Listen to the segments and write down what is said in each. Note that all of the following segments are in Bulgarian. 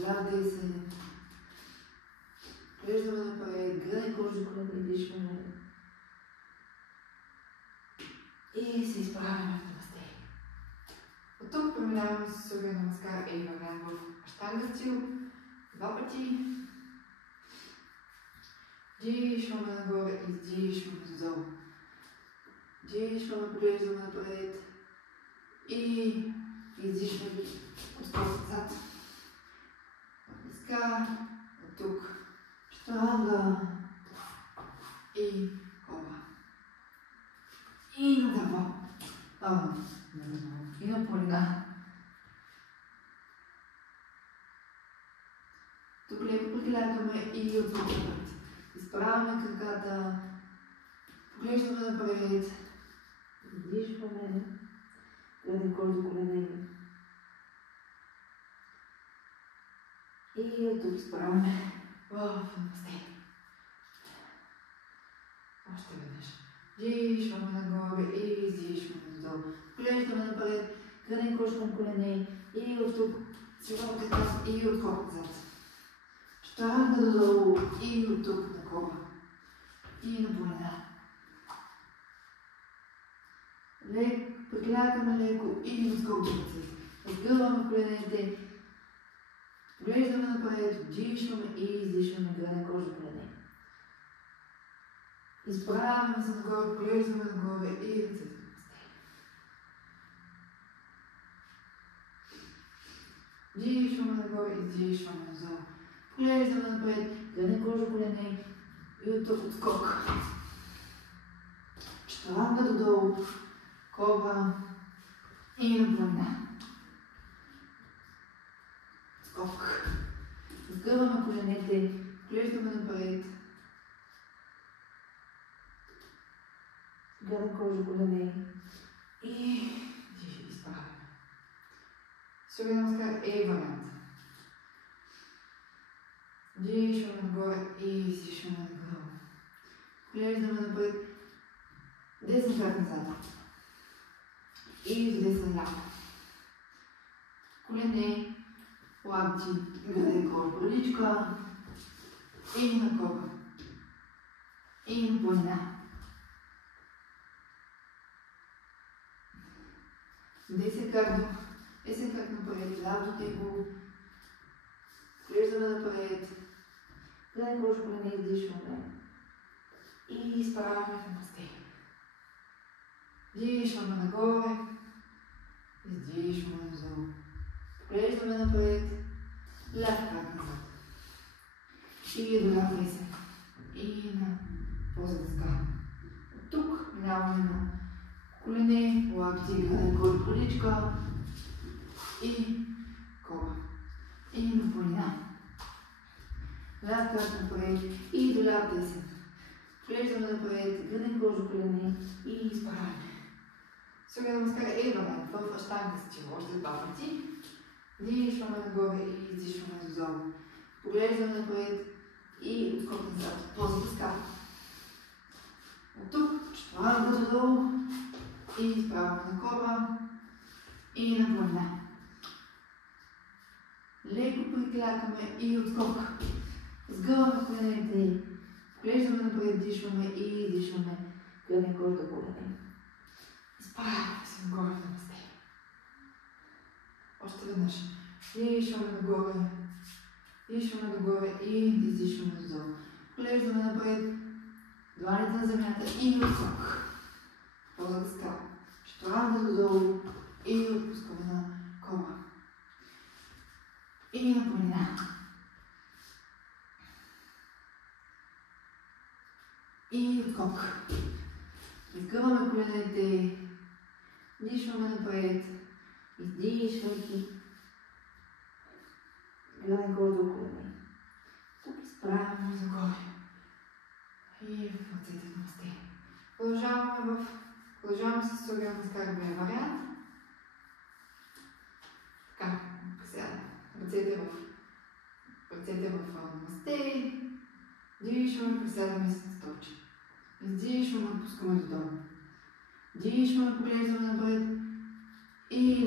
ляв десен. Поглеждаме напред, гръден кош до колена и дишваме. И се изправяме в намасте. От тук преминаваме с Суря Намаскар вариант в Аштанга стил. 2 пъти. Дишваме нагоре, издишваме надолу. Дишваме, поглеждаме напред. И издишваме отскок назад. Така, от тук. Штанга. И кола. И надолу. И на полина. Тук леко прилягаме и от тук напред. Изправяме краката. Поглеждаме напред. Издишваме. Гръден кош до колена. И от тук изправяме в намасте. Още веднъж. Дишваме нагоре и издишваме надолу. Поглеждаме напред. Гръден кош към колене. И от тук свиваме краката и отскок назад. Штанга додолу и от тук на кола. И на полена. Приклякаме леко и отскок до ръцете. Разгърваме коленете. Поглеждаме напред, дишваме и издишваме гръден кош до колене. Изправяме се нагоре, поглеждаме нагоре и ръцете на масте. Дишваме нагоре, издишваме надолу. Поглеждаме напред, гръден кош до колене и от тук отскок. Штанга додолу, кобра и на полина. Скок. Сгъваме коленете, поглеждаме напред. Гръден кош до колене и изправяме. Суря Намаскар вариант. Дишваме нагоре и издишваме нагоре. Поглеждаме напред. Десен крак назад. И до десен ляво. Колене, лакти, гръден кош, брадичка. И на кобра. И на полина. Десен крак напред, ляв до него. Поглеждаме напред. Гръден кош, колене, издишваме. И изправяме в намасте. Дишваме нагоре. Издишваме надолу. Поглеждаме напред. Ляв крак назад. И до ляв десен. И на поза дъска. От тук минаваме на колене, лакти, гръден кош, брадичка. И кола. И на полина. Ляв крак напред. И до ляв десен. Поглеждаме напред, гръден кош до колене и изправяме. Суря Намаскар вариант в Аштанга стил. Още 2 пъти. Дишваме нагоре и издишваме додолу. Поглеждаме напред и отскок назад. Поза дъска. От тук штанга додолу и изправяме на кобра и на полина. Леко приклякаме и отскок. Сгъваме коленете. Поглеждаме напред, дишваме и издишваме гръден кош до колене. Изправяме се нагоре в намасте. Още веднъж. Дишваме нагоре и издишваме додолу. Поглеждаме напред, дланите на земята и отскок. Поза дъска. Штанга додолу и отпускаме на кола. И на полина. И отскок. Изгъваме коленете. Дишваме напред. Издишвайки. Гръден кош до колене. Тук изправяме нагоре. И в ръцете в намасте. Продължаваме с Суря Намаскар вариант. Така, сега ръцете в намасте. Дишваме, присядаме се на столче. Издишваме, отпускаме додолу. Дишваме, поглеждаме напред и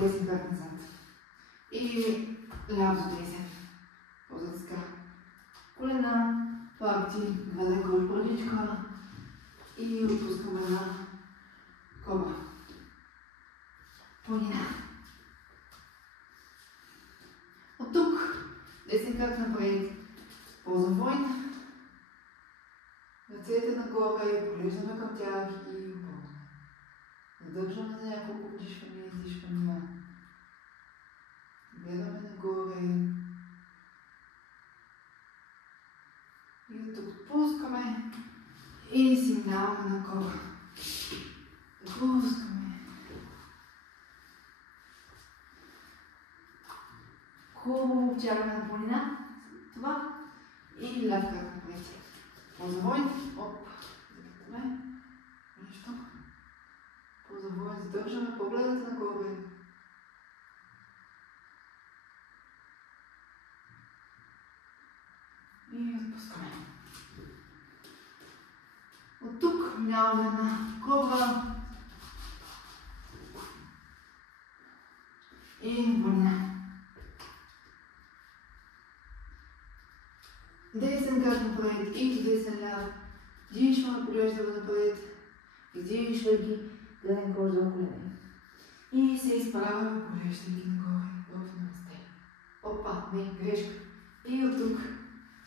десен крак назад. И ляво десен. Позадска. Колена, лакти, гърден кош, бърничка. И отпускаме на кобра. Планина. От тук десен крак напред. Поза войн. Ръцете нагоре, поглеждаме към тях и опълваме. Задържаме за няколко вдишвания и издишвания. Гледаме нагоре. И от тук отпускаме. И си минаваме на кобра. Отпускаме. Хубаво обтягане на планина. Това. И ляв крак напред. Поза войн. Оп. Закатаме. Нещо. Поза войн. Задържаме погледата нагоре. И отпускаме. От тук минаваме на кобра. И на планина. Десен крак напред и десен ляв. Дишваме, поглеждаме напред. Издишвайки гърден кош до колене. И се изправяме, поглеждайки нагоре в намасте. Опа, не, грешка. И от тук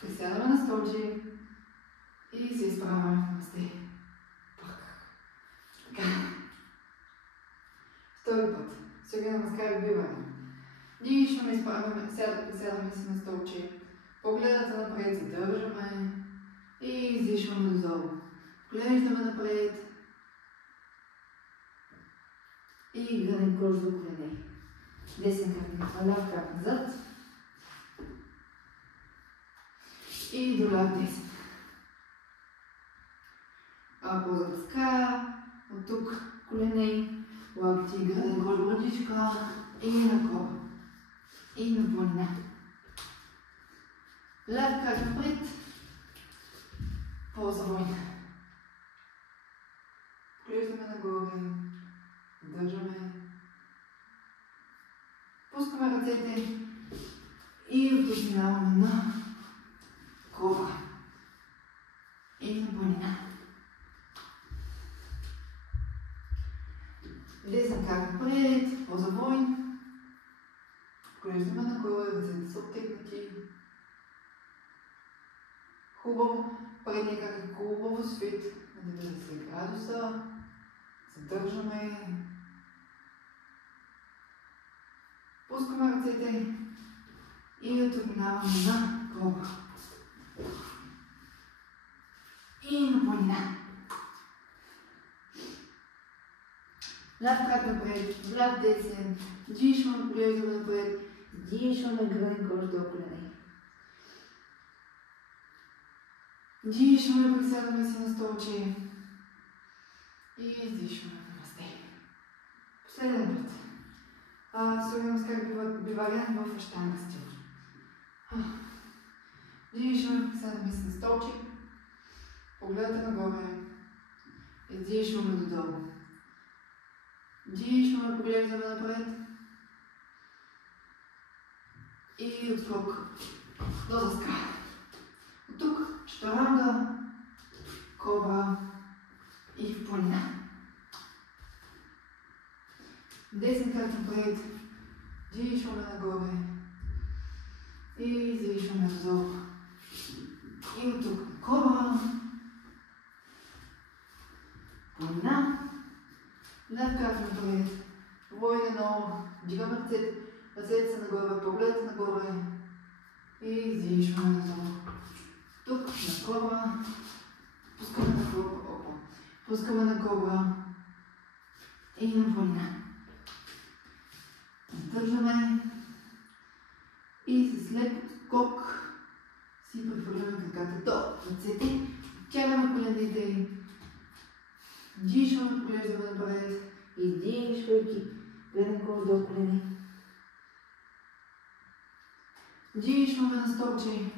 присядаме на столче и се изправяме в намасте. Пак. Така. Втори път. Сега намаскар биване. Дишваме, изправяме, присядаме си на столче. Погледата напред, задържаме и издишваме додолу. Поглеждаме напред и гърден кош до колене. Десен крак, ляв крак назад и до ляв десен. Позадска, от тук колене, лакти, гърден кош, бърничка и на кобра. И на планина. Ляв крак напред, поза война. Поглеждаме нагоре, държаме. Пускаме ръцете и отпускаме на кобра. И на планина. Десен крак напред, поза войн. Поглеждаме нагоре, ръцете са обтегнати. Хубаво, предния крак е хубаво свит на 90 градуса. Задържаме. Пускаме ръцете и отминаваме на кобра. И на планина. Ляв крак напред, ляв десен. Дишваме, поглеждаме напред. Дишваме, гърден кош до колене. Дишваме, присядаме си на столче и издишваме в намасте. Последен път. Суря-намаскар биварен в аштанга стил. Дишваме, присядаме си на столче, погледате нагоре, издишваме додолу. Дишваме, поглеждаме напред и отскок до дъска. От тук чатуранга, кобра и в планина. Десен крак напред, дишваме нагоре и издишваме додолу. И от тук кобра, планина, ляв крак напред, войнено, дигаме ръцете са нагоре, погледате нагоре и издишваме надолу. Тук на кобра, пускаме на кобра, пускаме на кобра и на планина. Държаме и с лек скок си прехвърляме краката до ръцете, тягаме колените, дишваме, поглеждаме напред, издишвайки гърден кош до колене. Дишваме на столче,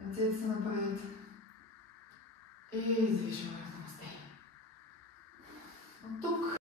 ръцете са напред и издишваме в намасте. От тук